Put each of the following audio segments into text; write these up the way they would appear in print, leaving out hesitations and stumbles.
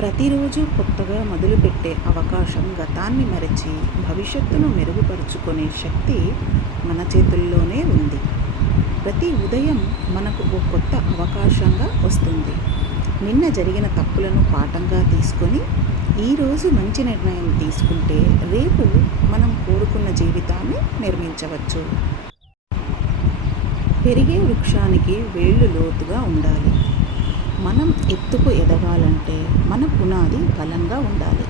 ప్రతిరోజు కొత్తగా మొదలుపెట్టే అవకాశం గతాన్ని మరచి భవిష్యత్తును మెరుగుపరుచుకునే శక్తి మన చేతుల్లోనే ఉంది. ప్రతి ఉదయం మనకు ఓ కొత్త అవకాశంగా వస్తుంది. నిన్న జరిగిన తప్పులను పాఠంగా తీసుకొని ఈరోజు మంచి నిర్ణయం తీసుకుంటే రేపు మనం కోరుకున్న జీవితాన్ని నిర్మించవచ్చు. పెరిగే వృక్షానికి వేళ్ళు లోతుగా ఉండాలి. మనం ఎత్తుకు ఎదగాలంటే మన పునాది బలంగా ఉండాలి.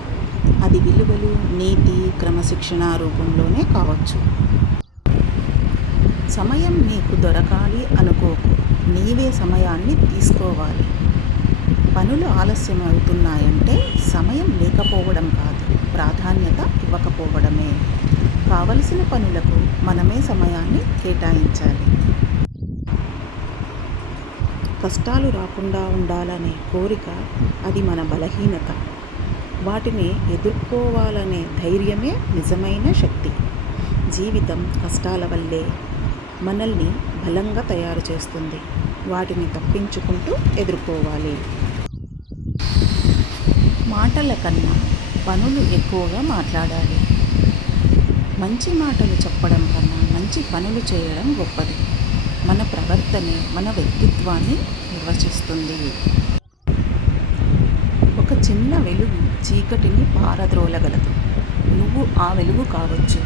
అది విలువలు, నీతి, క్రమశిక్షణ రూపంలోనే కావచ్చు. సమయం నీకు దొరకాలి అనుకోకు, నీవే సమయాన్ని తీసుకోవాలి. పనులు ఆలస్యం అవుతున్నాయంటే సమయం లేకపోవడం కాదు, ప్రాధాన్యత ఇవ్వకపోవడమే. కావలసిన పనులకు మనమే సమయాన్ని కేటాయించాలి. కష్టాలు రాకుండా ఉండాలనే కోరిక అది మన బలహీనత. వాటిని ఎదుర్కోవాలనే ధైర్యమే నిజమైన శక్తి. జీవితం కష్టాల వల్లే మనల్ని బలంగా తయారు చేస్తుంది. వాటిని తప్పించుకుంటూ ఎదుర్కోవాలి. మాటల కన్నా పనులు ఎక్కువగా మాట్లాడాలి. మంచి మాటలు చెప్పడం కన్నా మంచి పనులు చేయడం గొప్పది. మన ప్రవర్తనే మన వ్యక్తిత్వాన్ని నిర్వచిస్తుంది. ఒక చిన్న వెలుగు చీకటిని పారద్రోలగలదు. నువ్వు ఆ వెలుగు కావచ్చు.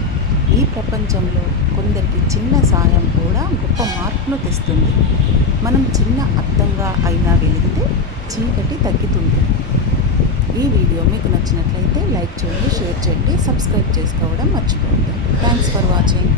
ఈ ప్రపంచంలో కొందరికి చిన్న సాయం కూడా గొప్ప మార్పును తెస్తుంది. మనం చిన్న అర్థంగా అయినా వెలిగితే చీకటి తగ్గుతుంది. ఈ వీడియో మీకు నచ్చినట్లయితే లైక్ చేయండి, షేర్ చేయండి, సబ్స్క్రైబ్ చేసుకోవడం మర్చిపోవద్దు. Thanks for watching.